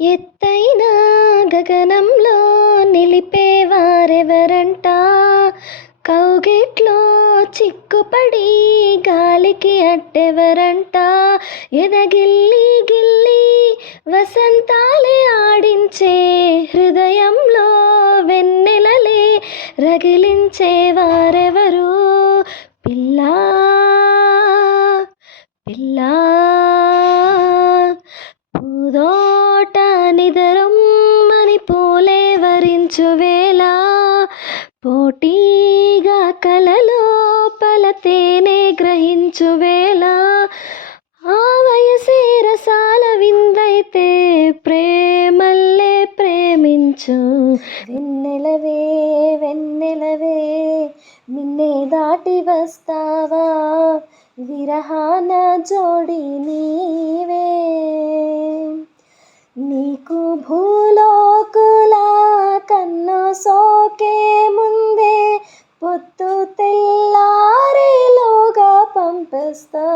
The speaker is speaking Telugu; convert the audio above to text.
ఎత్తైన గగనంలో నిలిపేవారెవరంట, కౌగిట్లో చిక్కుపడి గాలికి అట్టెవరంట, ఎదగిల్లి గిల్లి వసంతాలే ఆడించే హృదయంలో వెన్నెలలే రగిలించేవారెవరు. పిల్లా పిల్లా పూదోట నిదరొమ్మని పూలే వరించు వేళ, పోటీగా కలలో పలతేనే గ్రహించు వేళ, ఆ వయసే రసాల విందైతే ప్రేమల్లే ప్రేమించు. వెన్నెలవే వెన్నెలవే నిన్నే దాటి వస్తావా, విరహాన జోడి నీవే. నీకు భూలోకుల కన్ను సోకే ముందే పొద్దు తెల్లారేలోగా పంపిస్తా.